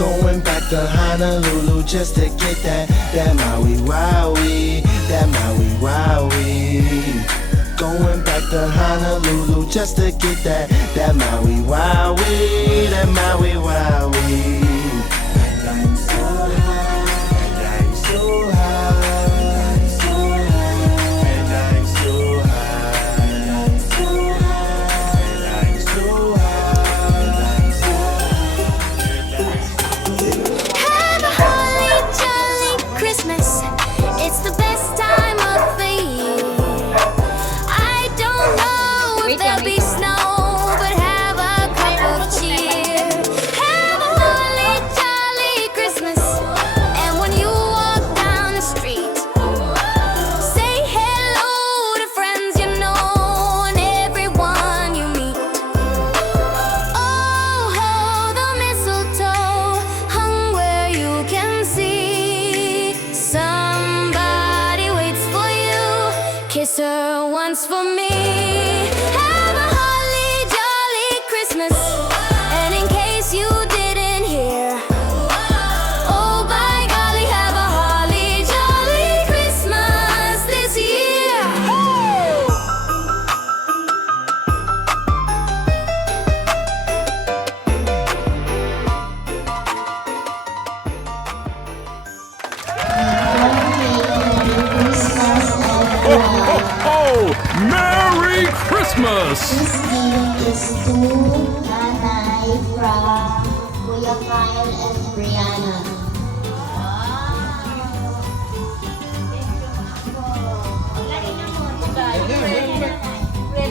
Going back to Honolulu just to get that Maui Wowie, that Maui Wowie. Going back to Honolulu just to get that Maui Wowie, that Maui Wowie. And I'm so high, and I'm so high, and I'm so high, and I'm so high, and I'm so high, and I'm so high. Have a holly jolly Christmas. It's the best time of the year. I don't know if there'll be snow, but have a cup of cheer. Have a holly jolly Christmas. And when you walk down the street, say hello to friends you know and everyone you meet. Oh, ho, the mistletoe hung where you can see. Somebody waits for you. Kiss her once for me. Have a holly jolly Christmas. And in case you didn't hear, oh by golly, have a holly jolly Christmas this year. Oh, Merry Christmas! This gift is to Nanay from Kuya Kyle and Brianna. From Kyle and Brianna. From Kyle and Brianna.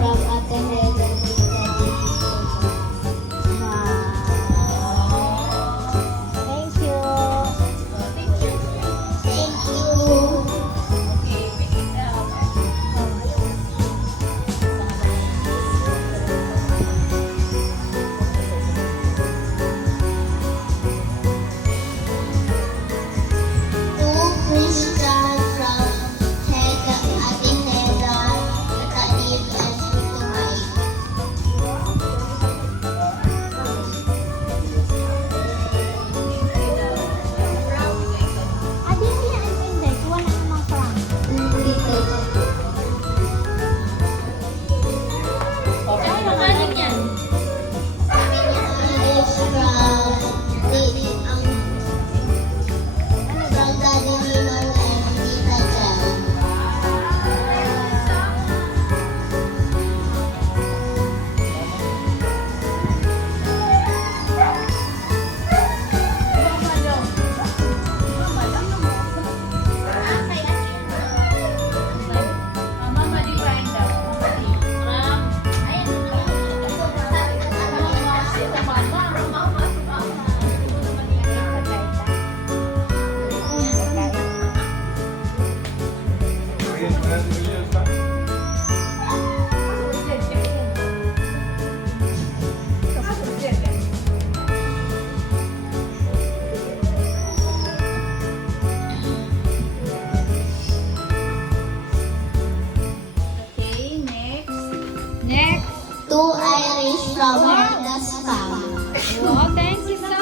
From Ate Helen. Thank you. Thank you. To Christian from Hega, Ate Hega, Kalib, and Tumay. To Irish from Hega's farm. Oh, thank you so much.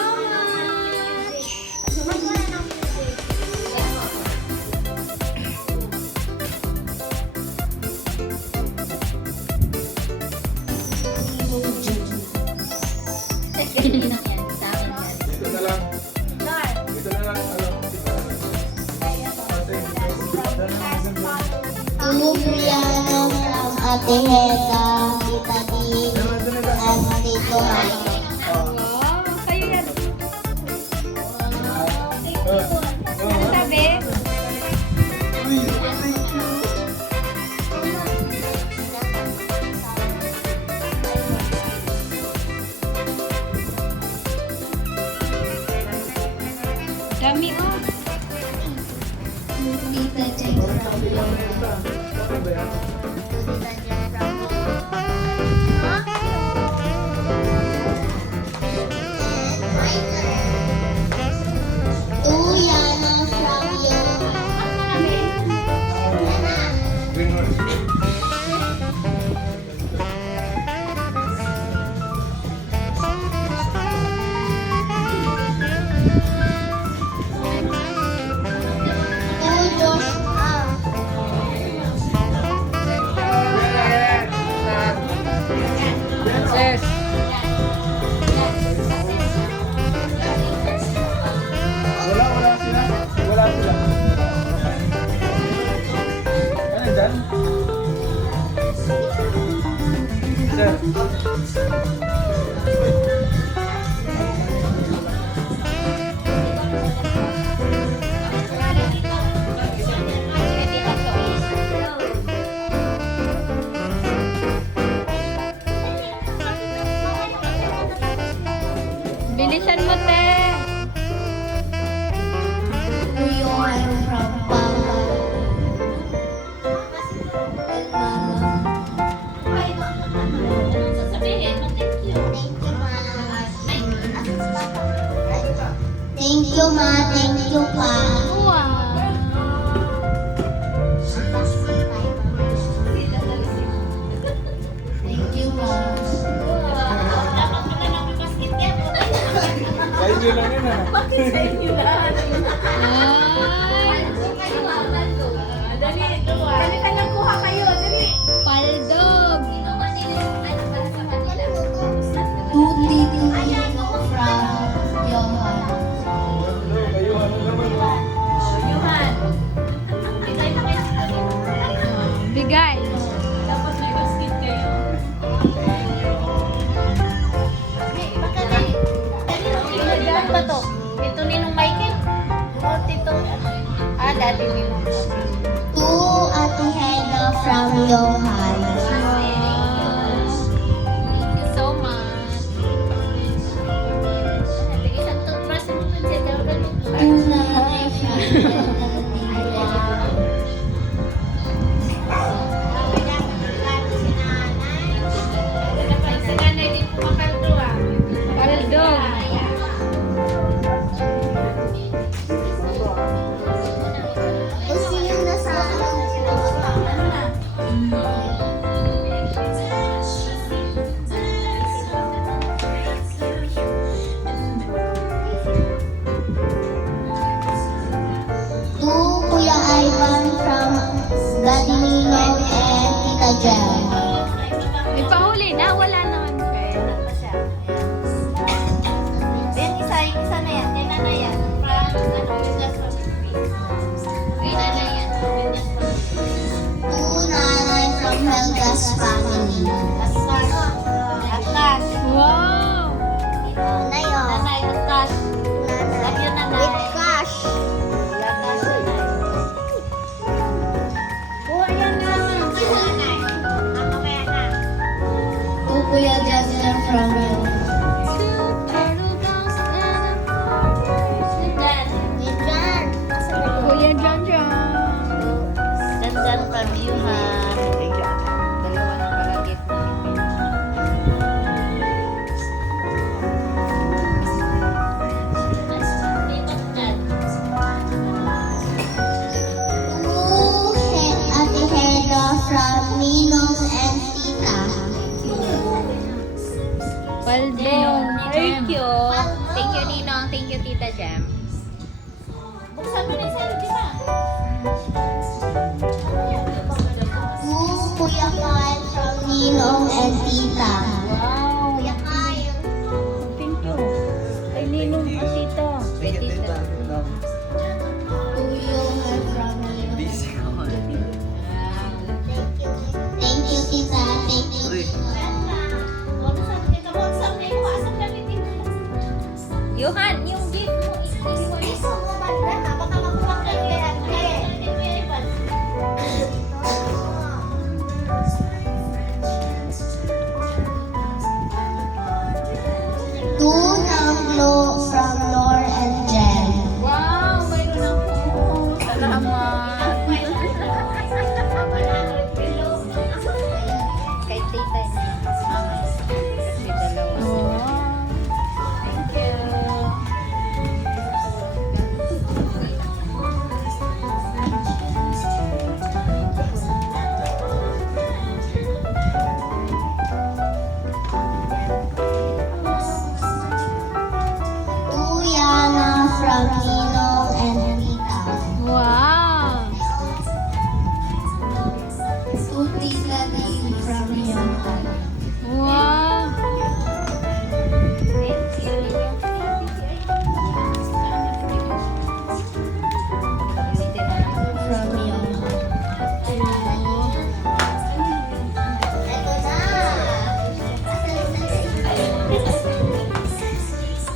To Brianna from Ate Hega, Tita Dee, and Tito Mike. Oh, kayo yan. Dami oh. Tita Jen from Johan. To Yana from Johan. To Joshua. Yes. Wala sila. Wala sila. Ano dyan? Sir. Bilisan mo, te. To Johan from Papa. Thank you, ma. Thank you, pa. Thank you, ma. Kayo nyo lang yun ah. Paldog. To Titi from Johan. Kayo ano naman. Bigay. Ba to? Ito ninong Michael? O, tito, dati ninong. To Ate Hena from Johan. Thank you so much. Isang toothbrush mo dun siya. To Nanay from Johan. Si nanay din po makaldo ah. Paldog. O sino na sa To Kuya Ivan from Daddy Ninong and Tita Jen. May pahuli na. Wala naman, friend. Then isa na yan. Kay nanay yan. Kay nanay yan. To Nanay from Helga's family. Atlas. Wow. Nanay o. Nanay, atlas. Love you, nanay. With cash. To Kuya Justin from Kuya John John. Dandan from you, ha. Dalawa na palagit. Ate Hena from Ninong and Tita. Paldog. Thank you. Thank you, Ninong. Thank you, Tita Jem. Buksan mo na sa'yo, di ba? To Kuya Kyle from Ninong and Tita. Kuya Kyle. Thank you. Kay Ninong at Tito. Kay Tita. To Johan from Ninong. Thank you, Tita. Thank you. Johan, yung gift mo, iso mo ba na? Baka makuha ka yan. from Ninong and Tita. Wow! To Tita Lee from Yongan. Wow! From Yongan. Ito na!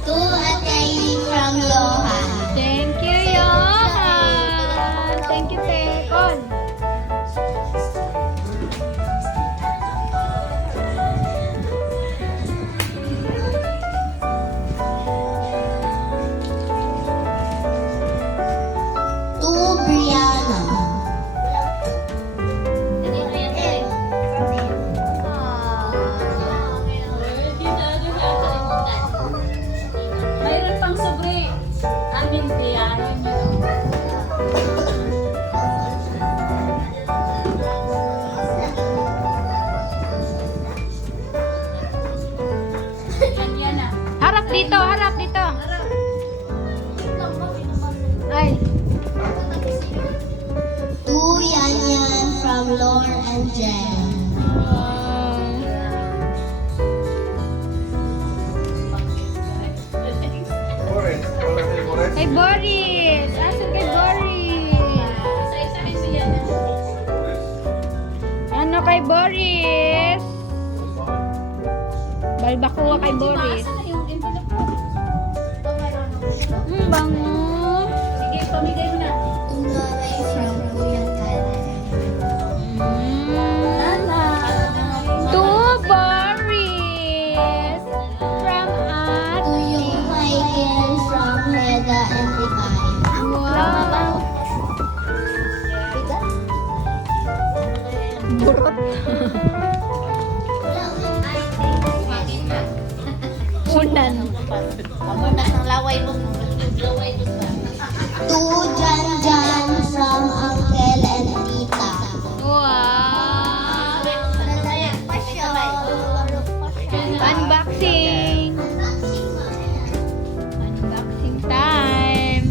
To Atay from Johan. Thank you, Johan! Thank you, Tekon! To Brianna. Mayroon pang sobre. Amin kaya yun yun. Yan na. Harap dito, harap dito! Ay! To Yan Yan from Lore and Jen. Boris. Wala kayo, Boris. Kay Boris! Asan kay Boris? Isa-isa siya na. Ano kay Boris? Balbakuha kay Boris. Asa na yung envelope mo? Bango! Sige, pamigay mo na. To Nanay from Kuya Karen. To Boris! From Ate! To yung Michael from Heda and Ribay. Wow! Burot! Unan! Pamunas ng laway mo. Laway mo ba? To Jan Jan from Uncle and Tita. Wow! Unboxing. Unboxing! Unboxing time!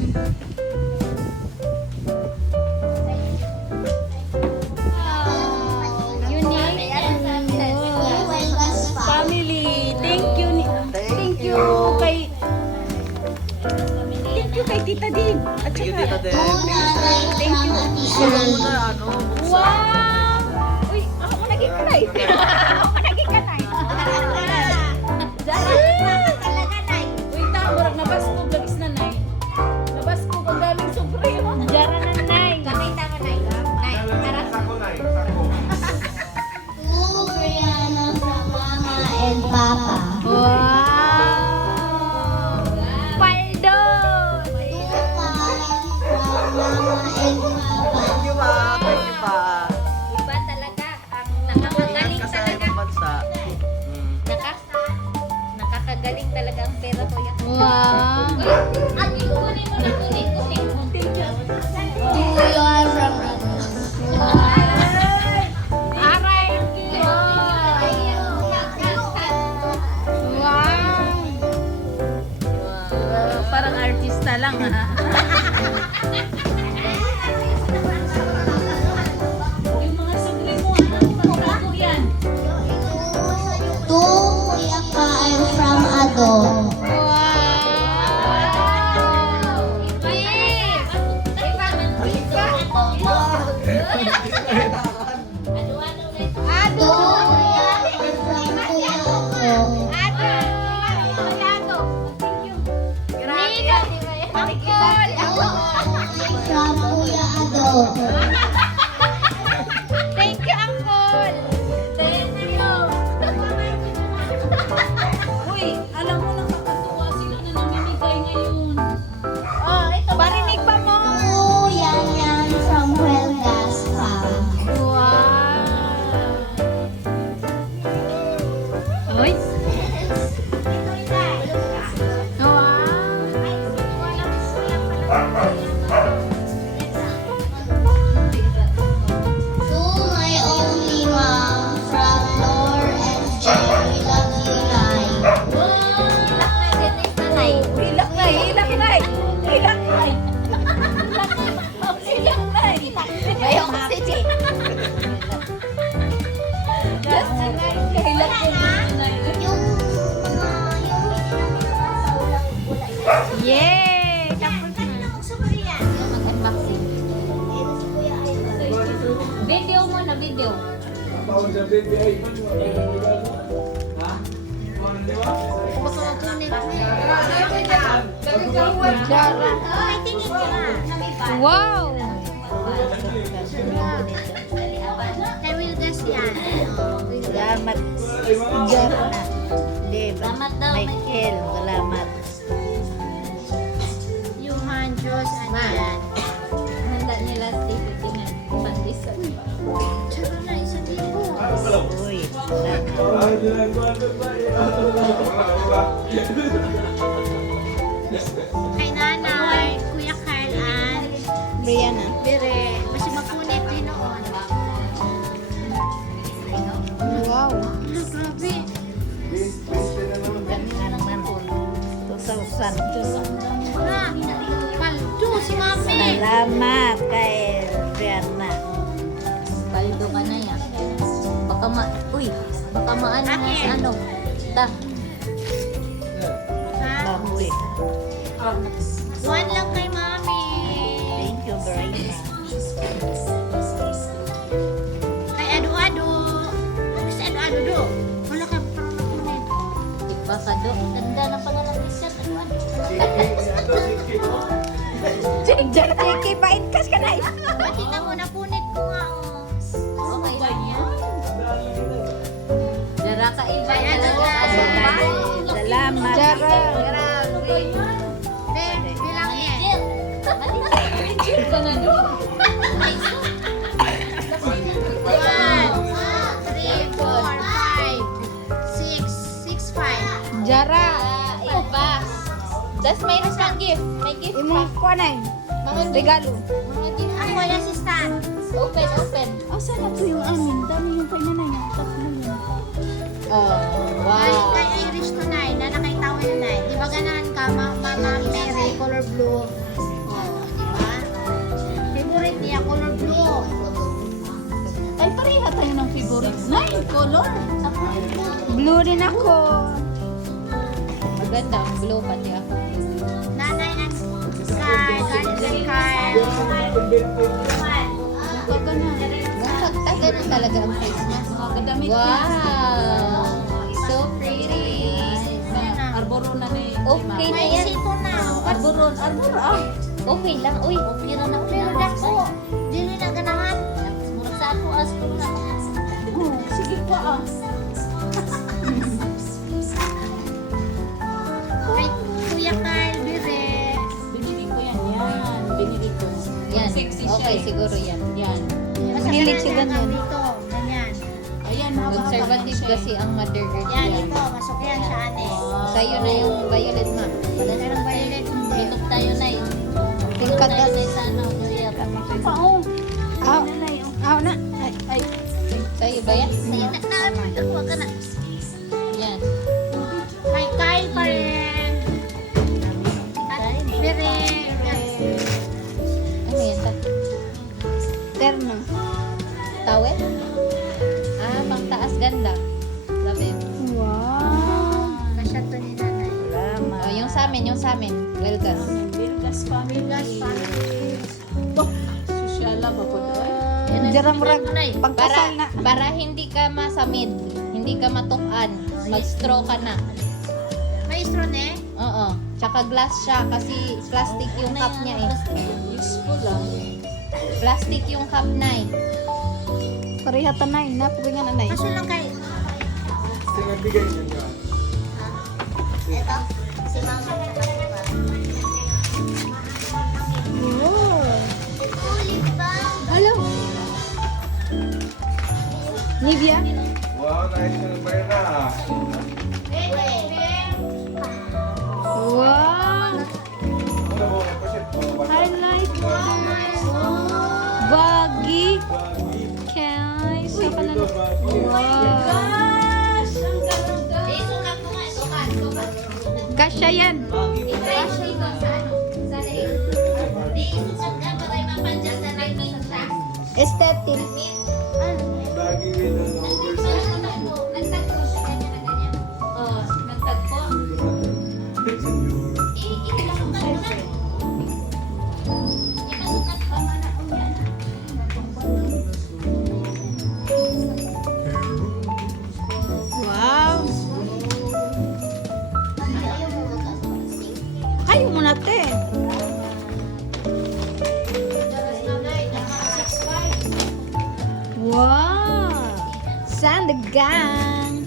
Unique and family. Thank you kay Tita Dib. At saka, Thank you. wow! Uy, ako mo naging kanay. Ako naging kanay. Uy, murag nabaskog lagis na nay. Nabaskog ang daming sobre. Jara na nay. To Brianna from Mama and Papa. Wow! Paldo! To Karen from Mama and Papa. Iba talaga. Ang nakakagaling talaga. Nakakagaling talaga ang pera ko yan. Wow! Kunin mo na, kunin. To Yohan from Aray! Wow! Parang artista lang ha. Yung mga sobre mo, ano yan? To Kuya Kaan from Ado. Wow! Yes! To Kuya from Kuya Ado. From Kuya Ado. Thank you, Uncle! Uy, alam mo nakakatuwa sila na namimigay ngayon. Parinig pa mo! To Yan Yan from Huelgas Farm. Wow! Uy! To my only mom from Lore and Jay. We love you, Nay. Ilak na, ilak na. video. Napawag sa baby ay. Ha? Baka mapunit. Jara. Ay, tingin ka na. Wow! I will guess yan. Salamat. Jara na. Hindi, Salamat daw, Michael. Salamat. Johan, Diyos, ano Ma. yan? Handa nila Steve Tingnan. Pandesal. Tsaka na, isa dito. Uy, salamat. Ay, ginagawa ko ba? Kay nanay, Kuya Carl, and Brianna. Bire. Kasi mapunit din noon. Wow. Ano, grabe. Ganda naman. 2,000. Na, paldo si Mami. Salamat kay Brianna. Paldo ka na yan. Baka baka maano na Ate. sa ano. Ta. Ha? Baboy. One lang kay Mami. Thank you, Brianna. Kay Ado-Ado. Kasi Ado-Ado do. Wala ka parang mapunit. Ipa ka do. Ganda ng pangalan ni Sir. Jackie, painkas ka na. Pati na mo, napunit ko nga. Oh. Okay lang yan. Dara ka iba. Kay Ado-Ado. Salamat. Jara. Grabe. Be, bilangin. Legit ka na no? 1, 3, 4, 5, 6, 5. Jara. Iba. Tapos may isang gift. May gift pa. Imong ko na Mga regalo. Mga gift. Ako yung assistant. Open, open. Asa na to yung amin? Dami yung kay nanay niya. Tatlo yun. Oh, Kay wow. Irish tunay, na nakita ko yun ay. Di ba ganahan ka, Mama Mary, color blue. Oh, di ba? Favorite niya, color blue. Ay, pareha tayo ng favorite. Nine color. Blue din ako. Maganda. Ang blue pati ako. Nanay ng Garden Card. Taga na talaga ang Christmas. Mga damit niya. Wow. So pretty. Arboro na ni. Okay na May yan. isito na. Arboron. Arbor ah. Okay lang. Uy, okay na na. Pero dako, dili na ganahan. Murag sa ako as ko na. Oh, sige po ah. Kay Kuya Carl, Bire. Binili ko yan. Yan. Binili ko. Yan. Sexy siya. Okay, eh. siguro yan. Yan. Mahilig siya ganyan. Dito, ganyan. Ayan, haba-haba lang Conservative siya. kasi ang Mother Earth Yan, yan. ito, masok yan sa ate. Sa'yo na yung violet ma. Meron violet, hindi. Itok tayo na yun. Tingkat Tayo na sa ano. Kuya. Pao. Aw. Aw na. Ay. Sa'yo ba yan? Sige na, nakuha ka na. Yan. Kay Kyle pa rin. At Bire. Ano yan? Terno. Tawel? Ah, pang taas ganda. Love it. Wow. Kasya to ni nanay. Salamat. Oh, yung sa amin, yung sa amin. Welgas. Virgas family. Bigas pa rin. Sosyala ba po doon? Jara murag pagkasal na. Para hindi ka masamid, hindi ka matukan, mag-straw ka na. May straw ne? Oo. Tsaka glass siya kasi plastic yung cup niya eh. Useful lang. Plastic yung cup na eh. Pareha tanay. Napugingan anay. Kaso lang kay... Sige, bigay niyo niyo. Ito, si mama. Hello. Nivea. Wow, nice na ba na? Wow. Wala mo, pasit mo. Highlight. Baggy. Kay. Saka na. Wow. Kasya yan. Aesthetic. Lagi with an oversized. the gang.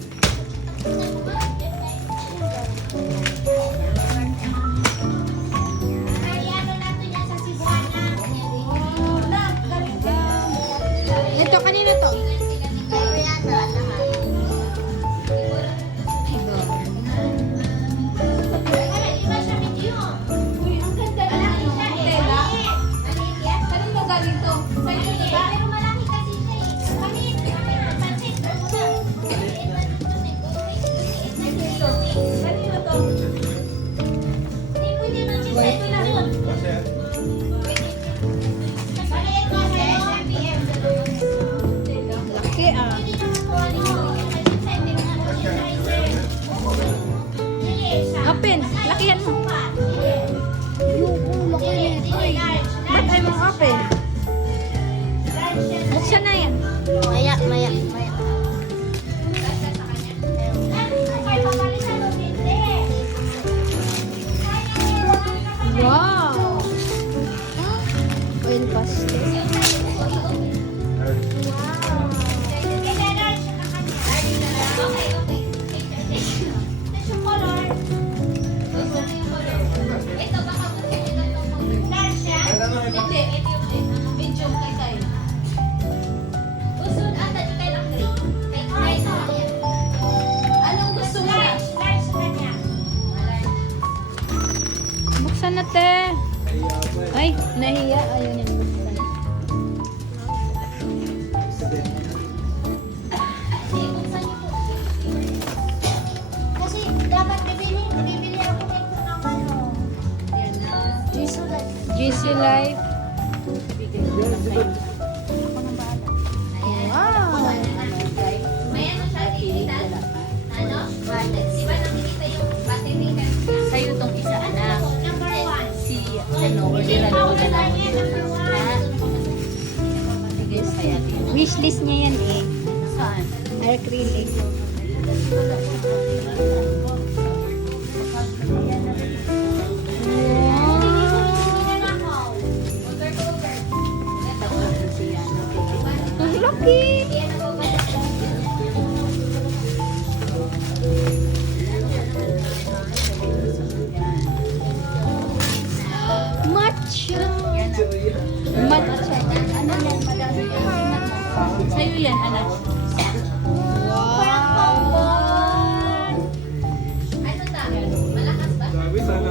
Ito, kanina to. Uy, ang ganda na ng tela. Saan mo galing to? Sa inyo na ba? Kanino to? Laki ah. Open. Lakihan mo. Ba't ay mong open? Buksan na yan. Maya. Wow. Oil pastel. Medium kay tayo. Anong gusto mo na? Buksan na te. Ay, nahiya. Ayun yan. Buksan. Kasi dapat bibili ako nito ng ano. Yan na. Visual. GC Life. May ano siya, digital? Ano? Di ba nakikita yung battery ka? Sa'yo tong isa, anak. Number 1. Si, ano, orderan ko na lang. Number 1. Sige, saya din. Wishlist niya yan eh. Saan? Acrylic. Ang laki! Matcha! Matcha. Ano yan, madami yan. Sa'yo yan, anak. Wow! Ano ta? Malakas ba? Sabi sana